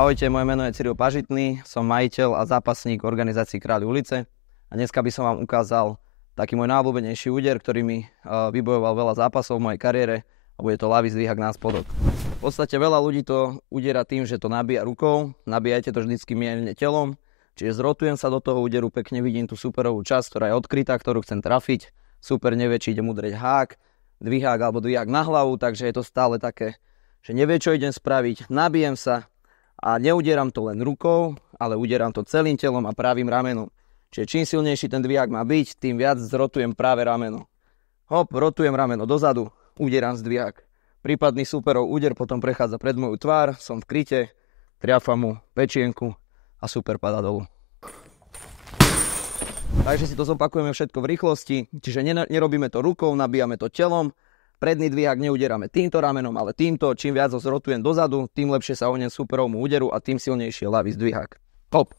Ahojte, moje meno je Cyril Pažitný, som majiteľ a zápasník organizácií Králi ulice a dneska by som vám ukázal taký môj najobľúbenejší úder, ktorý mi vybojoval veľa zápasov v mojej kariére a bude to ľavý zdvihák na spodok. V podstate veľa ľudí to udiera tým, že to nabíja rukou, nabíjajte to vždycky mierne telom, čiže zrotujem sa do toho úderu, pekne vidím tú superovú časť, ktorá je odkrytá, ktorú chcem trafiť, super nevie, či idem udrieť hák, dvihák alebo dvihák na hlavu, takže je to stále také, že nevie, čo idem spraviť, nabijem sa a neudieram to len rukou, ale udieram to celým telom a pravým ramenom. Čiže čím silnejší ten dvihák má byť, tým viac zrotujem práve rameno. Hop, rotujem rameno dozadu, udieram zdvihák. Prípadný superov úder potom prechádza pred moju tvár, som v kryte, triafam mu pečienku a super padá dolu. Takže si to zopakujeme všetko v rýchlosti, čiže nerobíme to rukou, nabíjame to telom. Predný dvihák neudierame týmto ramenom, ale týmto. Čím viac ho zrotujem dozadu, tým lepšie sa ohnem superovmu úderu a tým silnejší je ľavý zdvihák. Hop.